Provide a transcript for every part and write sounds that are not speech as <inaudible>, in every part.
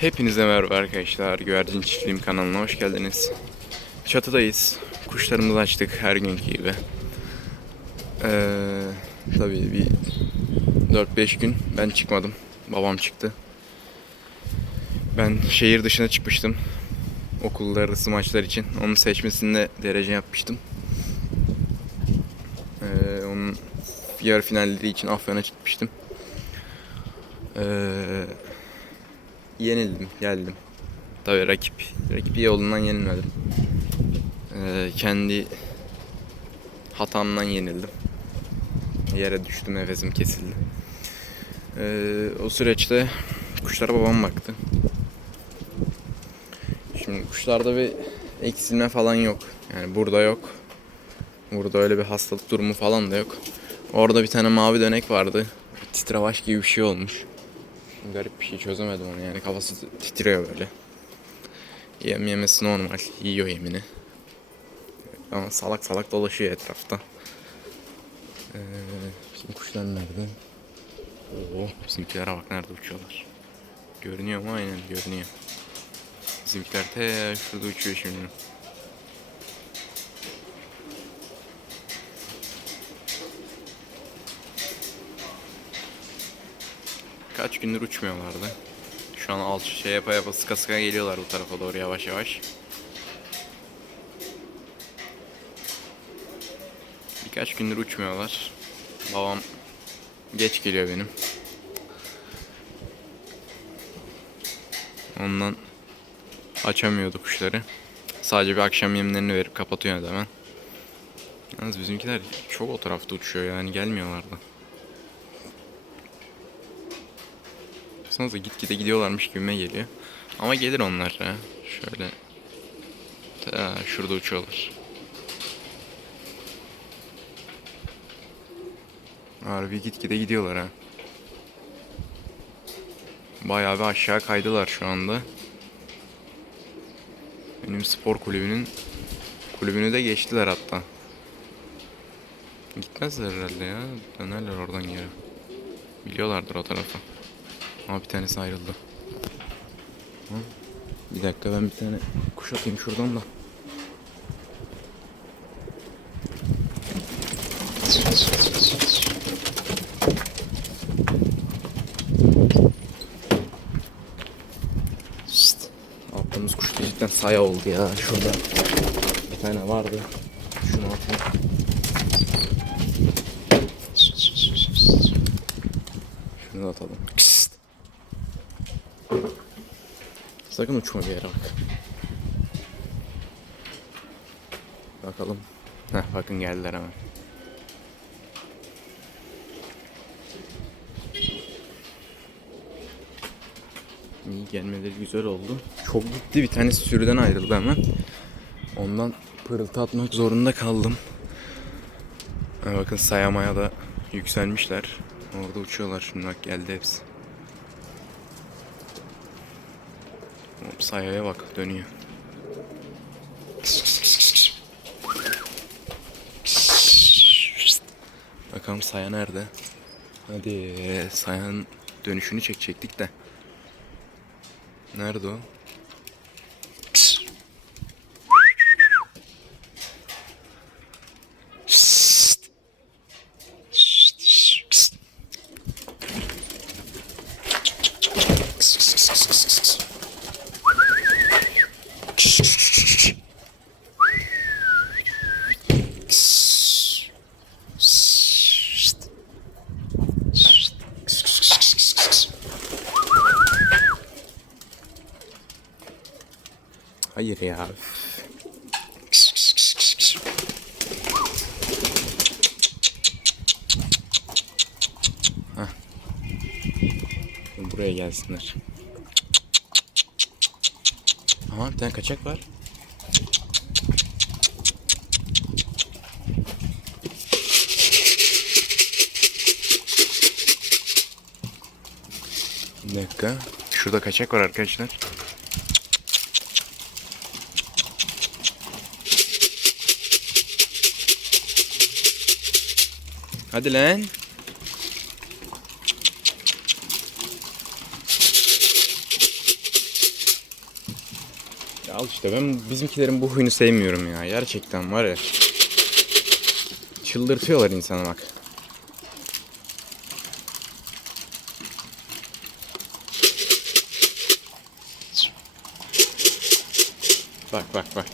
Hepinize merhaba arkadaşlar. Güvercin Çiftliğim kanalına hoş geldiniz. Çatıdayız. Kuşlarımızı açtık her günkü gibi. Ee, tabii bir 4-5 gün ben çıkmadım. Babam çıktı. Ben şehir dışına çıkmıştım. Okullar arası maçlar için. Onun seçmesinde derece yapmıştım. Ee, onun yarı finalleri için Afyon'a çıkmıştım. Ee, yenildim, geldim. Tabii rakip, rakip iyi olduğundan yenilmedim. Ee, kendi hatamdan yenildim. Yere düştüm, nefesim kesildi. Ee, o süreçte kuşlara babam baktı. Şimdi kuşlarda bir eksilme falan yok. Yani burada yok. Burada öyle bir hastalık durumu falan da yok. Orada bir tane mavi dönek vardı. Titravaş gibi bir şey olmuş. Garip bir şey çözemedim onu yani kafası titriyor böyle. Yem yemesi normal. Yiyor yemini. Ama salak salak dolaşıyor etrafta. Ee, bizim kuşlar nerede? Oo, bizimkilere bak nerede uçuyorlar. Görünüyor mu? Aynen görünüyor. Bizimkiler te şurada uçuyor şimdi. Kaç gündür uçmuyorlardı. Şu an alt şey yapa yapa sıka sıka geliyorlar bu tarafa doğru yavaş yavaş. Birkaç gündür uçmuyorlar. Babam geç geliyor benim. Ondan açamıyordu kuşları. Sadece bir akşam yemlerini verip kapatıyor hemen. Yalnız bizimkiler çok o tarafta uçuyor yani gelmiyorlar Baksanıza gitgide gidiyorlarmış gibime geliyor. Ama gelir onlar ya. Şöyle. Ta şurada uçuyorlar. Harbi gitgide gidiyorlar ha. Bayağı bir aşağı kaydılar şu anda. Benim spor kulübünün kulübünü de geçtiler hatta. Gitmezler herhalde ya. Dönerler oradan geri. Biliyorlardır o tarafa. Ama bir tanesi ayrıldı. Hı? Bir dakika ben bir tane kuş atayım şuradan da. Şşt. Attığımız kuş cidden saya oldu ya. Şurada bir tane vardı. Şunu atayım. Şunu da atalım. Psst. Sakın uçma bir yere bak. Bakalım. Heh, bakın geldiler hemen. İyi gelmeleri güzel oldu. Çok gitti bir tanesi sürüden ayrıldı hemen. Ondan pırıltı atmak zorunda kaldım. Ha, bakın sayamaya da yükselmişler. Orada uçuyorlar şimdi bak geldi hepsi. Sayaya bak dönüyor. Bakalım saya nerede? Hadi sayan dönüşünü çekecektik de. Nerede o? Buraya gelsinler. Aha bir tane kaçak var. Bir dakika. Şurada kaçak var arkadaşlar. Hadi lan. İşte ben bizimkilerin bu huyunu sevmiyorum ya. Gerçekten var ya. Çıldırtıyorlar insanı bak. Bak bak bak.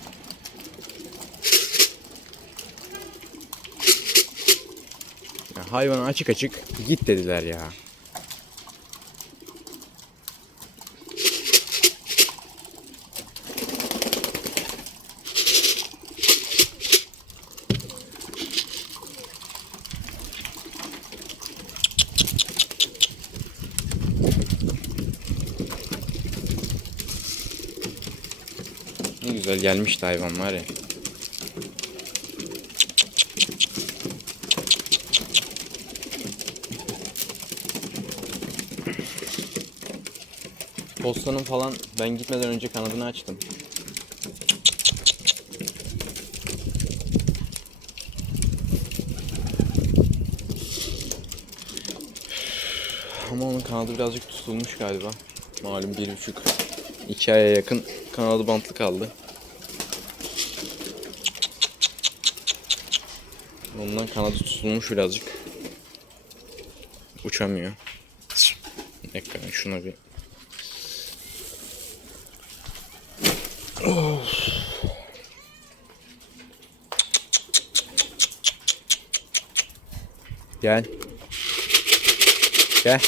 Ya hayvan açık açık git dediler ya. Ne güzel gelmişti hayvan var ya. Postanın falan ben gitmeden önce kanadını açtım. Ama onun kanadı birazcık tutulmuş galiba. Malum bir buçuk, iki aya yakın kanadı bantlı kaldı. Ondan kanadı tutulmuş birazcık. Uçamıyor. Ben şuna bir... Of. Gel. Gel.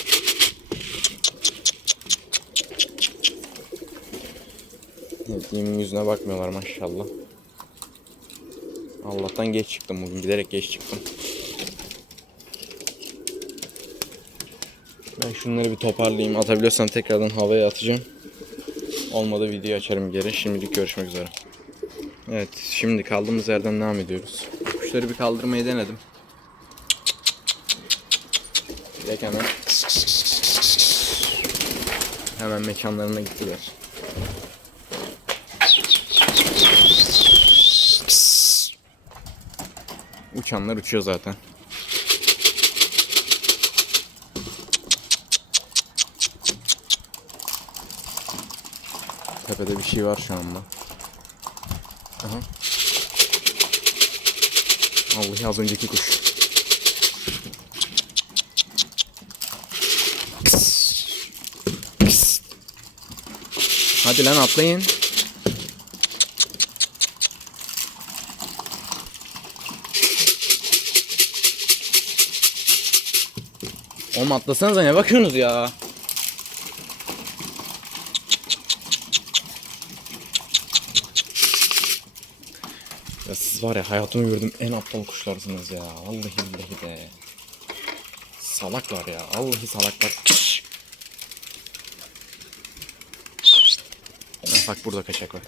Yediğimin yüzüne bakmıyorlar maşallah. Allah'tan geç çıktım bugün. Bilerek geç çıktım. Ben şunları bir toparlayayım. Atabiliyorsam tekrardan havaya atacağım. Olmadı video açarım geri. Şimdilik görüşmek üzere. Evet şimdi kaldığımız yerden devam ediyoruz. Kuşları bir kaldırmayı denedim. Direkt hemen hemen mekanlarına gittiler. Uçanlar uçuyor zaten. Tepede bir şey var şu anda. Aha. Vallahi az önceki kuş. Hadi lan atlayın. Oğlum atlasanıza ne bakıyorsunuz ya? Ya siz var ya hayatımı gördüğüm en aptal kuşlarsınız ya. Vallahi billahi de. Salaklar ya. Vallahi salaklar. Bak burada kaçak var.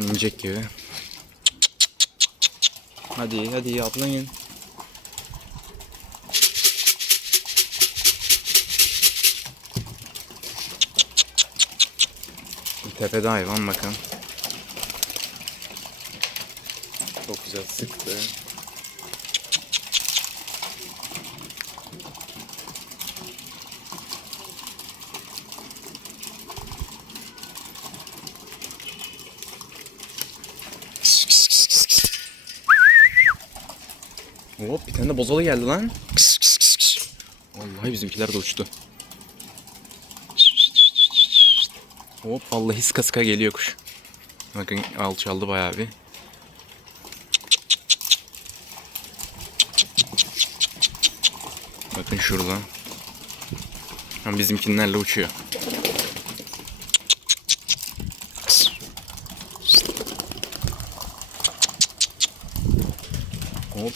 Hayvan inecek gibi. Hadi hadi atlayın. Tepede hayvan bakın. Çok güzel sıktı. Hop bir tane de bozalı geldi lan. Kıs, kıs, kıs, kıs. Vallahi bizimkiler de uçtu. Hop vallahi sıka geliyor kuş. Bakın alçaldı bayağı bir. Bakın şurada. Ama bizimkinlerle uçuyor. Hop.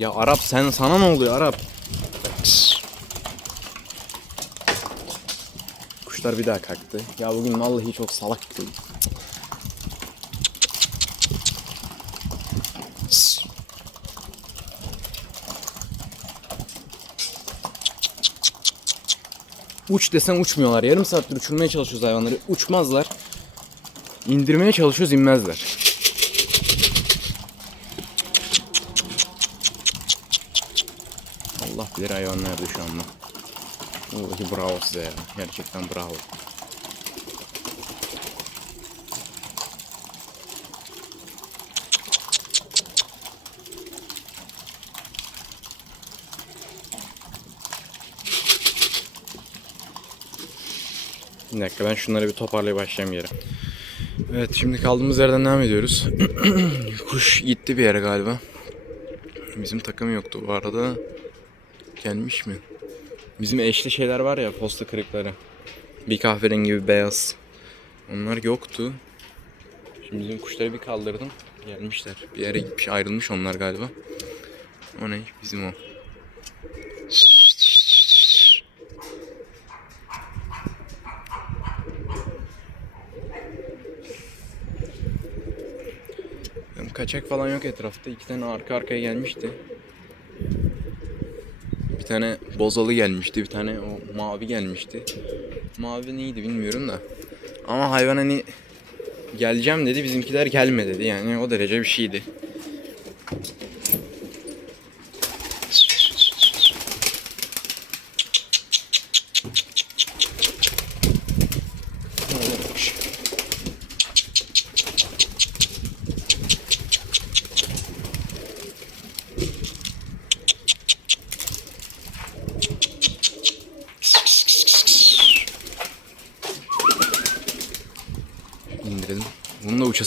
Ya Arap sen sana ne oluyor Arap? Kuşlar bir daha kalktı. Ya bugün vallahi çok salak. Uç desen uçmuyorlar. Yarım saattir uçurmaya çalışıyoruz hayvanları. Uçmazlar. İndirmeye çalışıyoruz inmezler. Allah bilir hayvan nerede şu anda. Vallahi bravo size ya. Gerçekten bravo. Bir dakika ben şunları bir toparlayıp başlayayım yere. Evet şimdi kaldığımız yerden devam ediyoruz. <clears throat> Kuş gitti bir yere galiba. Bizim takım yoktu bu arada. Gelmiş mi? Bizim eşli şeyler var ya posta kırıkları. Bir kahverengi bir beyaz. Onlar yoktu. Şimdi bizim kuşları bir kaldırdım. Gelmişler. Bir yere gitmiş ayrılmış onlar galiba. O ne? Bizim o. Kaçak falan yok etrafta. İki tane arka arkaya gelmişti. Tane bozalı gelmişti. Bir tane o mavi gelmişti. Mavi neydi bilmiyorum da. Ama hayvan hani geleceğim dedi. Bizimkiler gelme dedi. Yani o derece bir şeydi.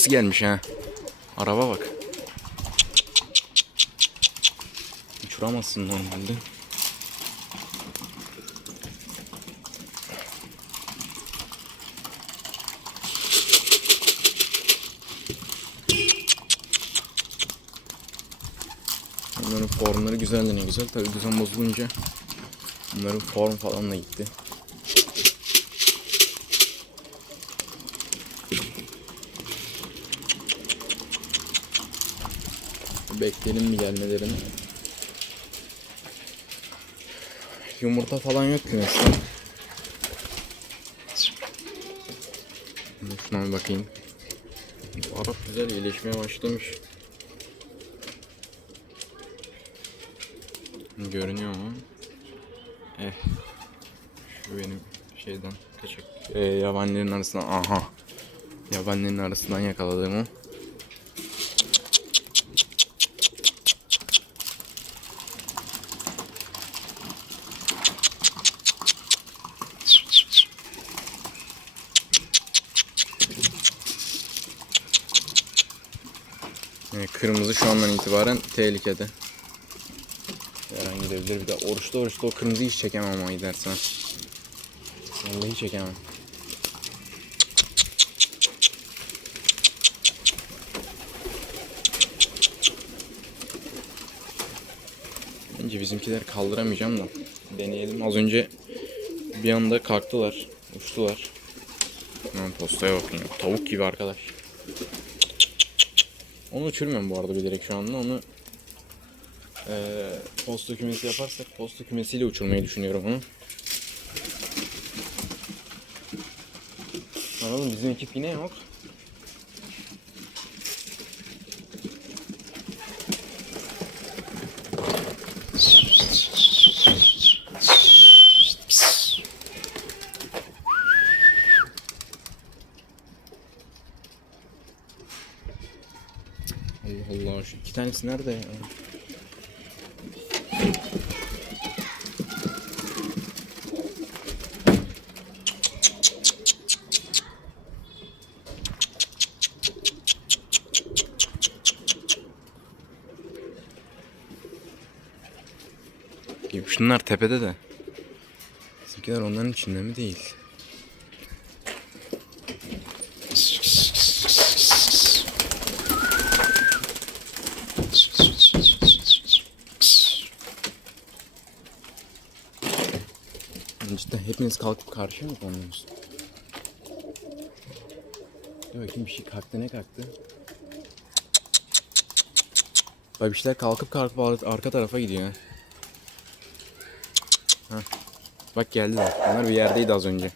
Uçası gelmiş ha. Araba bak. Uçuramazsın normalde. Bunların formları güzel de ne güzel. Tabii düzen bozulunca bunların form falan da gitti. Bekleyelim mi gelmelerini. Yumurta falan yok kümeste. Şimdi Şuna bir bakayım. Bu Arap güzel iyileşmeye başlamış. Görünüyor mu? Eh. Şu benim şeyden kaçak. Ee, yabanilerin arasından aha. Yabanilerin arasından yakaladığım o. Yani kırmızı şu andan itibaren tehlikede. Her an gidebilir. Bir de oruçlu oruçlu o kırmızıyı hiç çekemem ama gidersen. Vallahi çekemem. Bence bizimkiler kaldıramayacağım da. Deneyelim. Az önce bir anda kalktılar. Uçtular. Lan postaya bakın. Tavuk gibi arkadaş. Onu uçurmuyorum bu arada bilerek şu anda. Onu eee posta kümesi yaparsak posta kümesiyle uçurmayı düşünüyorum onu. Oğlum bizim ekip yok. Allah Allah şu iki tanesi nerede ya? Şunlar tepede de. Bizimkiler onların içinde mi değil? Hepiniz kalkıp karşıya mı konmuyorsunuz? Dur bakayım bir şey kalktı ne kalktı? Bak bir şeyler kalkıp kalkıp ar- arka tarafa gidiyor. Heh. Bak geldiler. Onlar bir yerdeydi az önce.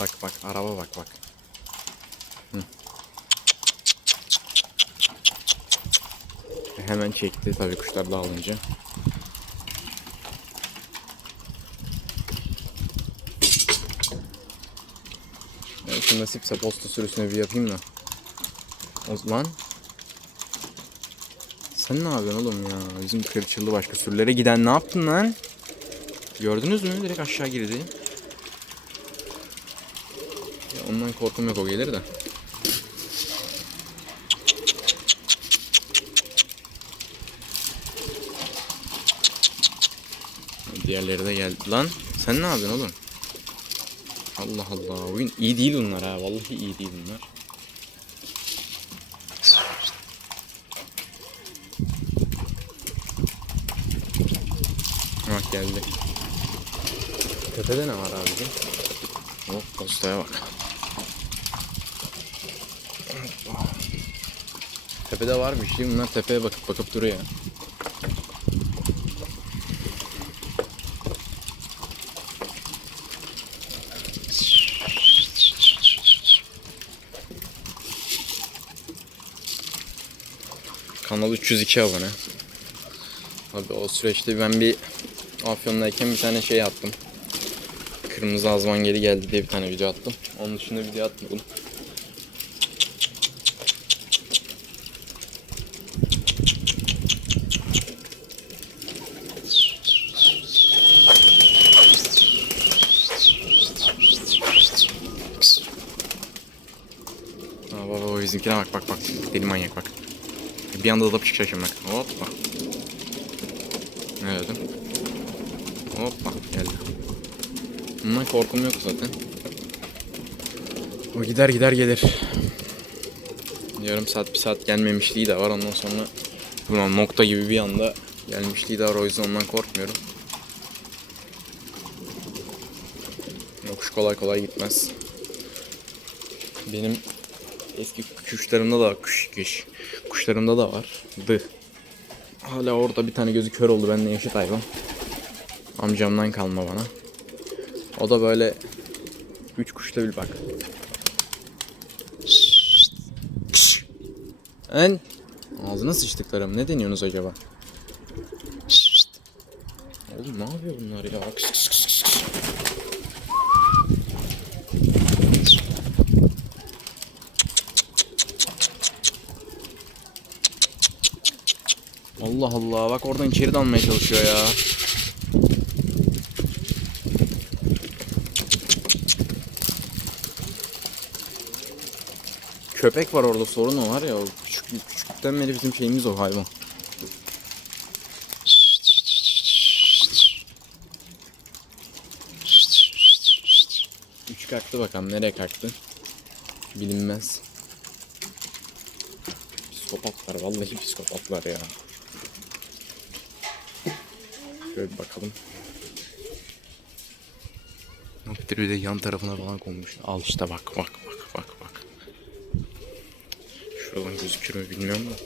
Bak bak araba bak bak. Hı. Hemen çekti tabii kuşlar dağılınca. Evet, şu nasipse posta sürüsüne bir yapayım da. O lan. Sen ne yapıyorsun oğlum ya? Bizim kırçıldı başka sürülere giden ne yaptın lan? Gördünüz mü? Direkt aşağı girdi. Ondan korkum yok o gelir de. Diğerleri de geldi. Lan sen ne yapıyorsun oğlum? Allah Allah. Bugün iyi değil bunlar ha. Vallahi iyi değil bunlar. Bak geldi. Tepede ne var abicim? Hop postaya bak. Tepede var bir şey. Bunlar tepeye bakıp bakıp duruyor. Kanal 302 abone. Abi o süreçte ben bir Afyon'dayken bir tane şey attım. Kırmızı azman geri geldi diye bir tane video attım. Onun dışında video atmadım. Bizimkine bak bak bak. Deli manyak bak. Bir anda dalıp çıkacak şimdi bak. Hoppa. Ne dedim? Hoppa geldi. Bundan korkum yok zaten. O gider gider gelir. Yarım saat bir saat gelmemişliği de var ondan sonra Ulan nokta gibi bir anda gelmişliği de var o yüzden ondan korkmuyorum. Yokuş kolay kolay gitmez. Benim eski kuşlarımda da kuş, kuş kuşlarımda da var. Dı. Hala orada bir tane gözü kör oldu benimle yaşıt hayvan. Amcamdan kalma bana. O da böyle üç kuşla bir bak. En ağzına sıçtıklarım ne deniyorsunuz acaba? Oğlum ne yapıyor bunlar ya? Kıs kıs kıs. Allah Allah bak oradan içeri dalmaya çalışıyor ya. Köpek var orada sorun o var ya o küçük, küçükten beri bizim şeyimiz o hayvan. Üç kalktı bakalım nereye kalktı bilinmez. Psikopatlar vallahi psikopatlar ya. Şöyle bir bakalım. Bir de yan tarafına falan konmuş. Al işte bak bak bak bak bak. Şuradan gözükür mü bilmiyorum da.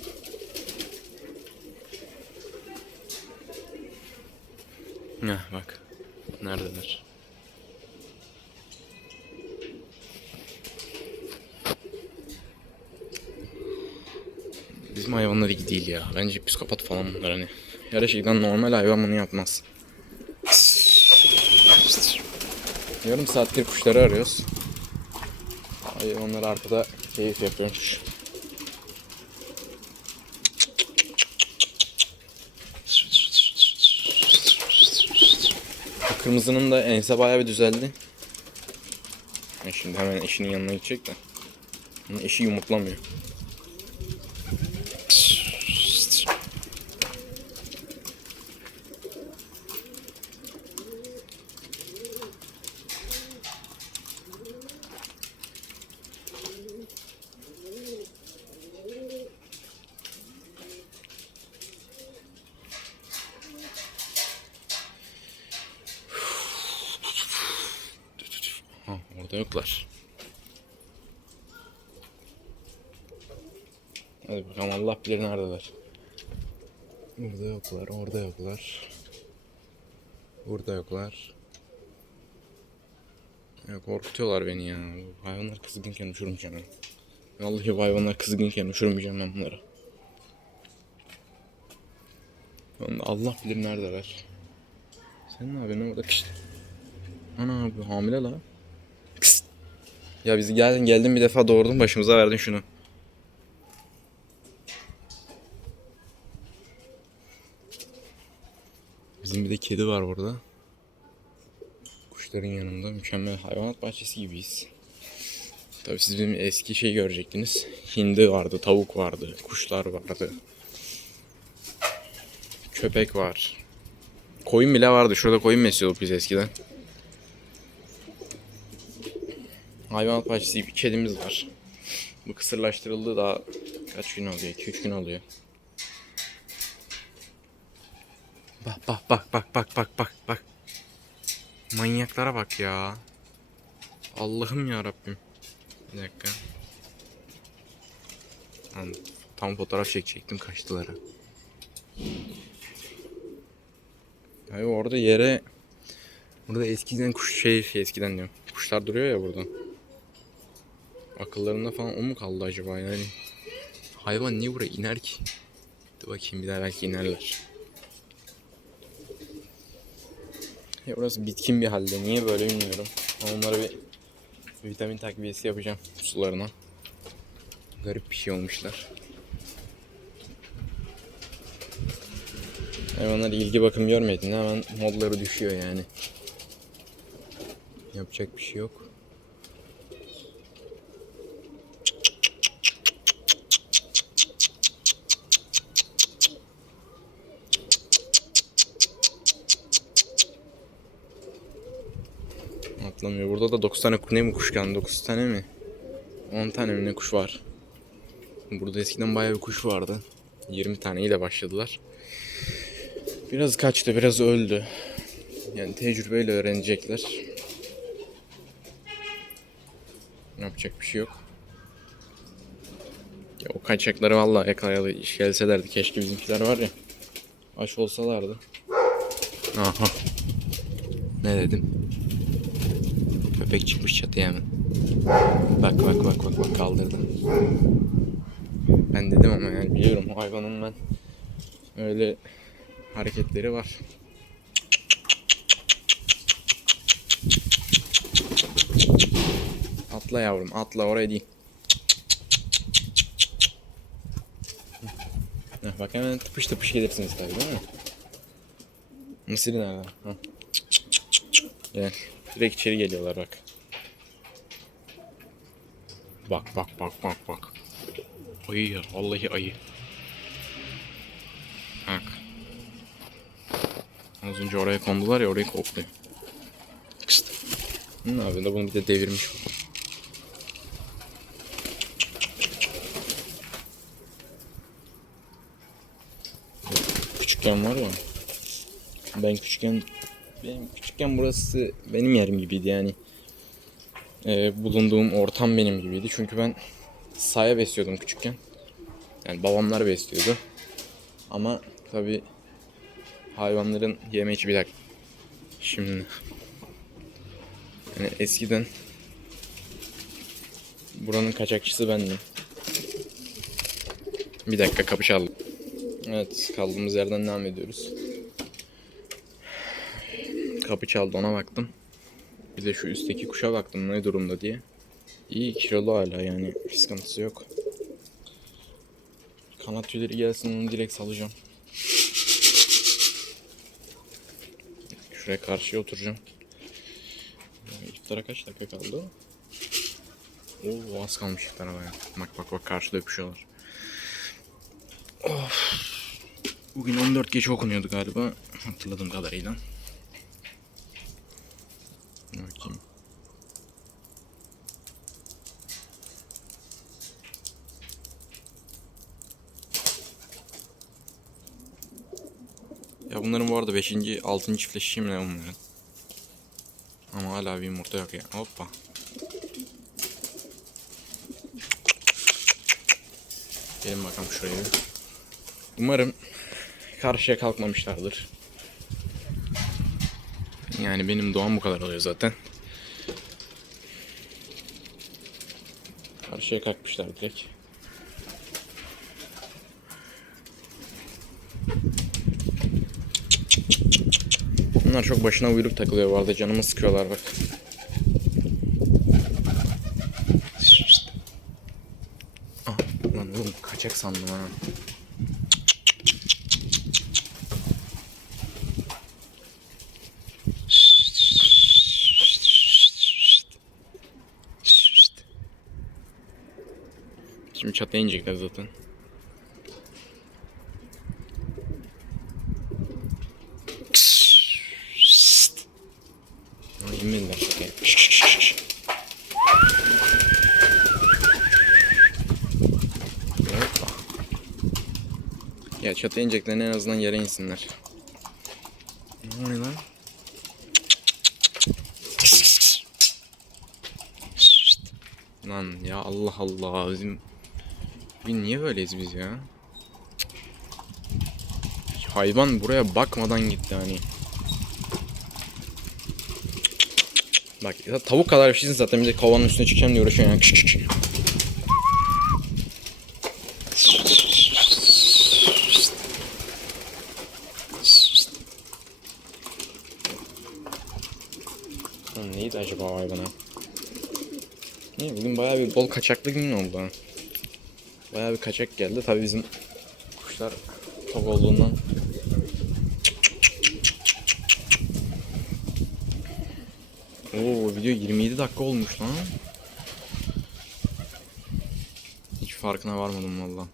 Heh bak. Neredeler? Bizim hayvanlar iyi değil ya. Bence psikopat falan bunlar hani. Gerçekten normal hayvan bunu yapmaz. Yarım saattir kuşları arıyoruz. Hayvanlar arkada keyif yapıyormuş. kırmızının da ense bayağı bir düzeldi. Şimdi hemen eşinin yanına gidecek de. Eşi yumurtlamıyor. Ha, orada yoklar. Hadi bilir neredeler. Burada yoklar, orada yoklar. Burada yoklar. Ya korkutuyorlar beni ya. Hayvanlar kızgınken uçurmayacağım ben. Vallahi hayvanlar kızgınken uçurmayacağım ben bunları. Allah bilir neredeler. Sen ne yapıyorsun orada? Kışt. Ana abi hamile la. Ya biz geldin geldin bir defa doğurdun başımıza verdin şunu. Bizim bir de kedi var orada. Kuşların yanında mükemmel hayvanat bahçesi gibiyiz. Tabii siz benim eski şey görecektiniz. Hindi vardı, tavuk vardı, kuşlar vardı. Köpek var. Koyun bile vardı. Şurada koyun besliyorduk biz eskiden. Hayvanat bahçesi gibi kedimiz var. Bu kısırlaştırıldı daha kaç gün oluyor? 2-3 gün oluyor. Bak bak bak bak bak bak bak bak. Manyaklara bak ya. Allah'ım ya Rabbim. Bir dakika. Lan, tam fotoğraf çekecektim kaçtılar ha. Ya orada yere Burada eskiden kuş şey eskiden diyorum. Kuşlar duruyor ya burada. Akıllarında falan o mu kaldı acaba yani? Hayvan niye buraya iner ki? Dur bakayım bir daha belki inerler. Ya burası bitkin bir halde. Niye böyle bilmiyorum. Ama onlara bir vitamin takviyesi yapacağım sularına. Garip bir şey olmuşlar. Hayvanlar ilgi bakım görmediğinde hemen modları düşüyor yani. Yapacak bir şey yok. Atlamıyor. Burada da 9 tane ne mi kuş kaldı? 9 tane mi? 10 tane mi ne kuş var? Burada eskiden bayağı bir kuş vardı. 20 taneyle başladılar. Biraz kaçtı, biraz öldü. Yani tecrübeyle öğrenecekler. Yapacak bir şey yok. Ya o kaçakları vallahi yakalayalı gelselerdi. Keşke bizimkiler var ya. Aç olsalardı. Aha. Ne dedim? Köpek çıkmış çatıya hemen. Bak bak bak bak bak kaldırdım. Ben dedim ama yani biliyorum hayvanın ben öyle hareketleri var. Atla yavrum atla oraya değil. Heh, bak hemen tıpış tıpış gelirsiniz tabii değil mi? Mısır nerede? Ha. Gel. Direkt içeri geliyorlar bak. Bak bak bak bak bak. Ayı ya vallahi ayı. Bak. Az önce oraya kondular ya orayı kokluyor. Kıst. Ne yapıyor da bunu bir de devirmiş. Küçükken var ya. Ben küçükken benim küçükken burası benim yerim gibiydi yani. Ee, bulunduğum ortam benim gibiydi. Çünkü ben saya besliyordum küçükken. Yani babamlar besliyordu. Ama tabi hayvanların yeme içi bir dakika. Şimdi yani eskiden buranın kaçakçısı bendim. Bir dakika kapı çaldı. Evet kaldığımız yerden devam ediyoruz. Kapı çaldı ona baktım. Bir de şu üstteki kuşa baktım ne durumda diye. İyi kilolu hala yani bir sıkıntısı yok. Kanat tüyleri gelsin onu direkt salacağım. Şuraya karşıya oturacağım. İftara kaç dakika kaldı? Oo az kalmış iftara baya. Bak bak bak karşıda öpüşüyorlar. Of. Bugün 14 geç okunuyordu galiba. Hatırladığım kadarıyla. Bakayım. Ya bunların bu arada 5. 6. çiftleşişi ne bunların? Ama hala bir yumurta yok ya. Hoppa. Gelin bakalım şuraya. Umarım karşıya kalkmamışlardır. Yani benim doğam bu kadar oluyor zaten. Karşıya kalkmışlar direkt. Bunlar çok başına uyruk takılıyor bu arada canımı sıkıyorlar bak. Ah, lan oğlum kaçak sandım ha. Çatıya inecekler zaten. Ama inmediler çatıya. Ya çatıya ineceklerine en azından yere insinler. Ne oluyor lan? Lan ya Allah Allah bizim Bugün niye böyleyiz biz ya? Hayvan buraya bakmadan gitti hani. Bak tavuk kadar bir şeysin zaten bir de kovanın üstüne çıkacağım diye uğraşıyorsun yani. Kış kış neydi acaba hayvana? Ne bugün bayağı bir bol kaçaklı gün oldu ha. Bayağı bir kaçak geldi. Tabii bizim kuşlar tok olduğundan. Oo video 27 dakika olmuş lan. Hiç farkına varmadım valla.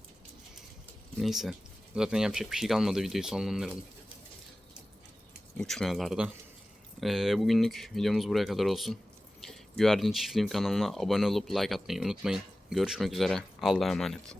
Neyse. Zaten yapacak bir şey kalmadı videoyu sonlandıralım. Uçmuyorlar da. Ee, bugünlük videomuz buraya kadar olsun. Güvercin Çiftliğim kanalına abone olup like atmayı unutmayın. Görüşmek üzere. Allah'a emanet.